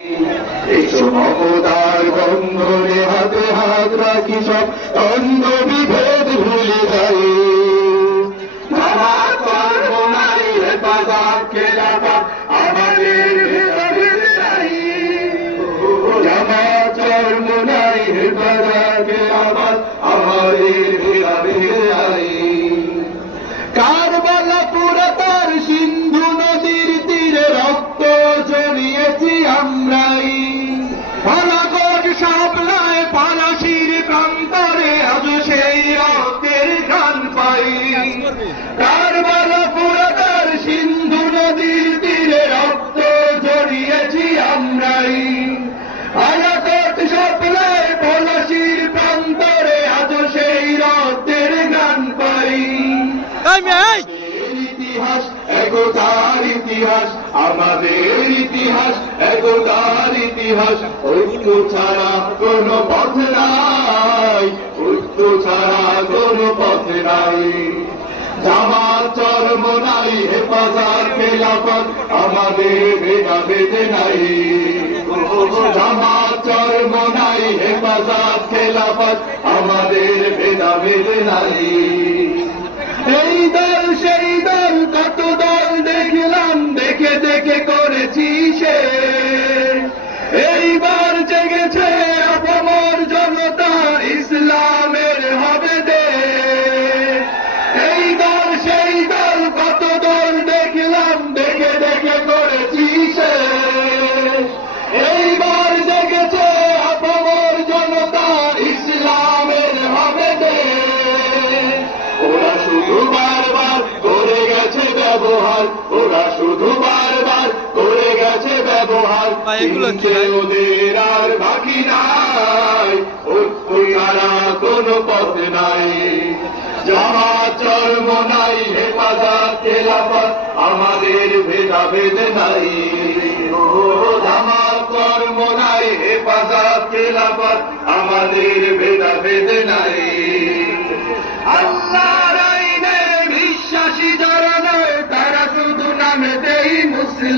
এসো মমতার বন্ধনে হাতে হাত রাখি, সব দ্বন্দ্ব বিভেদ ভুলে যাই। নামাজ পড়ব নাই, হেফাজত খেলাফত আমাদের ভেদাভেদ নাই। নামাজ পড়ব নাই, হেফাজত খেলাফত আমাদের ভেদাভেদ নাই। কারবালা পুরা তার সিন্ধু নদীর তীরে রক্ত ঝরিয়েছি আমরাই। পালাগড় শাপলায় পলাশীর প্রান্তরে আজ সেই রক্তের ঘ্রাণ পাই। কারবালা পুরা তার সিন্ধু নদীর তীরে রক্ত ঝরিয়েছি আমরাই। পালাগড় শাপলায় পলাশীর প্রান্তরে আজ সেই রক্তের ঘ্রাণ পাই। ইতিহাস একতার ইতিহাস, আমাদের ইতিহাস একতার ইতিহাস। ঐক্য ছাড়া কোনো পথ নাই, ঐক্য ছাড়া কোনো পথ নাই। জামাত চরমোনাই, হেফাজত খেলাফত আমাদের ভেদাভেদ নাই। জামাত চরমোনাই, হেফাজত খেলাফত আমাদের ভেদাভেদ নাই। এই দল সেই দল কত দল দেখলাম, দেখে দেখে করেছি সে। এইবার জেগেছে অপমর জনতা, ইসলামের হবে দেশ। এই দল সেই দল কত দল দেখলাম, দেখে দেখে করেছি সে। এইবার জেগেছে অপমর জনতা, ইসলামের হবে দেশ। ওরা শুধু বারবার করে গেছে ব্যবহার, ওরা শুধু বারবার করে গেছে ব্যবহার। ওদের আর বাকি নাই, ঐক্য ছাড়া কোনো পথ নাই। জামাত চরমোনাই, হেফাজত খেলাফত আমাদের ভেদাভেদ নাই। জামাত চরমোনাই, হেফাজত খেলাফত আমাদের ভেদাভেদ নাই। আল্লাহর আইনে বিশ্বাসী যারা নয়, তারা শুধু নামেতেই মুসলিম।